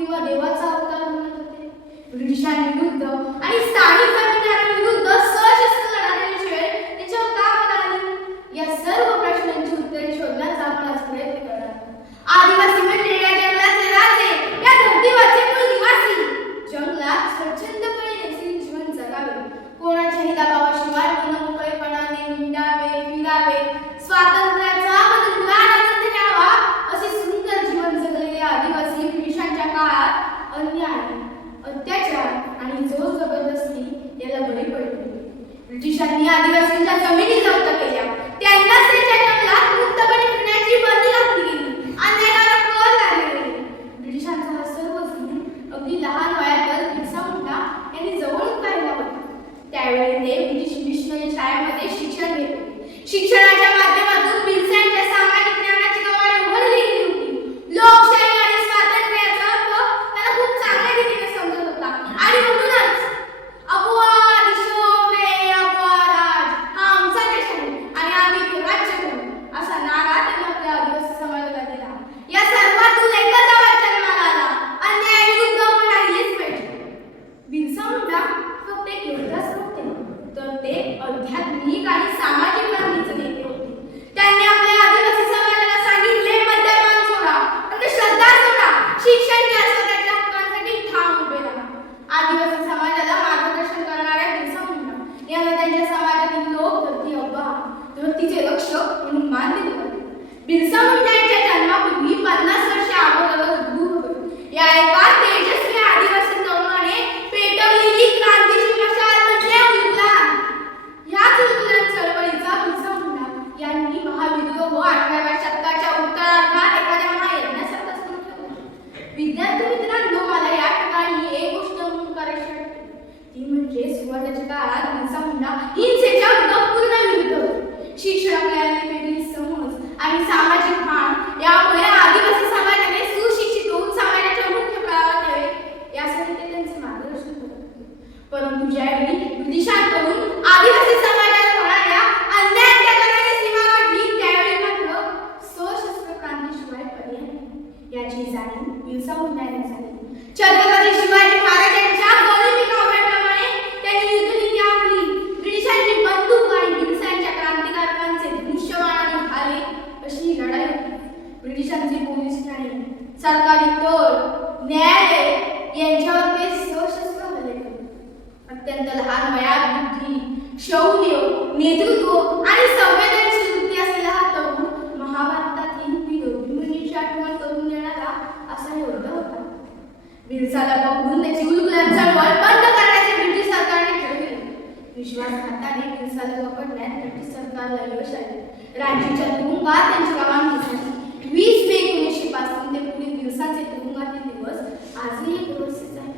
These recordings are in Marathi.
किंवा देवाचा अवतार म्हणत होते. ब्रिटिशांविरुद्ध आणि स्थानिक अधिकाऱ्यांविरुद्ध सशस्त्र लढण्याची वेळ त्याच्यावर का आली? या सर्व प्रश्नांची उत्तरे शोधण्याचा आपण आज प्रयत्न करणार आहोत. आदिवासी म्हणजे या जंगलातले राजे, या धरतीवरचे मूळ निवासी. जंगलात स्वच्छंदपणे नैसर्गिक जीवन जगावे, कोणाच्याही दबावाशिवाय मनमोकळेपणाने हिंडावे, फिरावे, स्वातंत्र्याचा मनमुराद आनंद घ्यावा, असे सुंदर जीवन जगलेले आदिवासी ब्रिटिशांच्या काळात अन्याय, अत्याचार आणि जोर जबरदस्ती याला बळी पडले. ब्रिटिशांनी आदिवासींच्या जमिनी जप्त केल्या, त्यांना त्यांच्या जंगलात मुक्तपणे फिरण्याची बंदी घातली गेली, अन्यायाला कर लागले गेले. ब्रिटिशांचा हा सर्व जुलूम अगदी लहान वयातच बिरसा मुंडा यांनी जवळून पाहिला होता. त्यावेळी ते ब्रिटिश मिशनरी शाळेमध्ये शिक्षण घेत होते. शिक्षणाच्या माध्यमातून बिरसांच्या सामाजिक ज्ञानाची कवाडे उघडली गेली होती. लोकशाही आणि स्वातंत्र्याचा अर्थ त्याला खूप चांगल्या रीतीने समजत होता आणि म्हणूनच अपवाद शोभे अपवाद हा आमचा देश आहे आणि आम्ही तो राज्य करू असा नारा त्यांनी आपल्या आदिवासी समाजाला दिला. या सर्वातून एकच आवाज जन्माला आला, अन्यायाविरुद्ध आपण राहिलेच पाहिजे. बिरसा मुंडा फक्त एक योद्धाच नव्हते, तर ते आध्यात्मिक आणि सामाजिक क्रांतीचे नेते होते. त्यांनी आपल्या आदिवासी समाजाला सांगितले, मद्यपान सोडा, अंधश्रद्धा सोडा, शिक्षण घ्या, स्वतःच्या हक्कांसाठी ठाम उभे राहा. आदिवासी समाजाला मार्गदर्शन करणाऱ्या बिरसा मुंडा यांना त्यांच्या समाजातील लोक धरती अब्बा, धरतीचे रक्षक म्हणून मान दिले होते. बिरसा मुंडा यांच्या जन्मापूर्वी 50 वर्षे अगोदरच गुरु होते. या एका तेजस्वी आदिवासी तरुणाने पेटवलेली क्रांतीची मशाल म्हणजे उल्हान. याच उल्हान चळवळीचा बिरसा मुंडा यांनी महाविद्रोह 18व्या शतकाच्या उत्तरार्धात एखाद्या महायज्ञासारखा सुरू ठेवला. विद्यार्थी मित्रांनो, मला या ठिकाणी एक गोष्ट नमूद करायची वाटते, ती म्हणजे सुरुवातीच्या काळात बिरसा मुंडा हिंसेच्या पूर्ण विरुद्ध होते. शिक्षण मिळालेली वेगळी समज आणि सामाजिक भान यामुळे आदिवासी समाजाने सुशिक्षित होऊन समाजाच्या मुख्य प्रवाहात यावे यासाठी ते त्यांचे मार्गदर्शन करत होते. परंतु ज्यावेळी ब्रिटिशांकडून आदिवासी समाजाला होणाऱ्या अन्याय अत्याचाराची सीमा गाठली, त्यावेळी मात्र सशस्त्र क्रांतीशिवाय पर्याय नाही याची जाणीव बिरसा मुंडा यांनी झाली. छत्रपती शिवाजी महाराजांच्या गनिमी काव्याप्रमाणे त्यांनी युद्धनीती आखली. ब्रिटिशांची बंदूक आणि बिरसांच्या क्रांतिकारकांचे धनुष्यबाण आणि भाले अशी लढाई होती. ब्रिटिशांचे पोलीस ठाणे, सरकारी तोड, न्यायालय यांच्यावर ते सशस्त्र हल्ले करत. अत्यंत लहान वयात बुद्धी, शौर्य, नेतृत्व आणि संवेदनशील वृत्ती असलेला हा तरुण महाभारतातील वीरभूमीची आठवण करून देणारा असा योद्धा होता. बिरसाला पकडून त्याची उलगुलान चळवळ बंद करण्याचे ब्रिटिश सरकारने ठरविले. विश्वासघाताने बिरसाला पकडण्यात ब्रिटिश सरकारला यश आले. रांचीच्या तुरुंगात त्यांची रवानगी झाली. 20 मे 1905 ते पुढे बिरसाचे तुरुंगातील दिवस आजही एक रहस्यच आहे.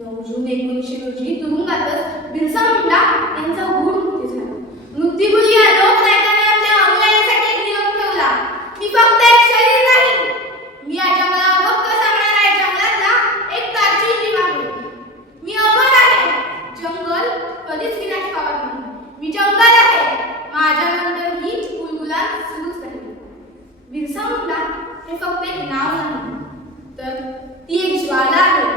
9 जून 1900 रोजी तुरुंगातच बिरसा मुंडा यांचा गूढ मृत्यू झाला. मृत्यूपूर्वी या लोकनायकाने आपल्या अनुयायांसाठी एक नियम ठेवला, मी फक्त एक शरीर नाही, मी या जंगलावर हक्क सांगणारा या जंगलातला एक प्राचीन जीव आहे. मी अमर आहे, जंगल कधीच विनाश पावत नाही. मी जंगल आहे, माझ्यानंतर ही उलगुलान सुरूच राहील. बिरसा मुंडा हे फक्त एक नाव नाही, तर ती एक ज्वाला आहे,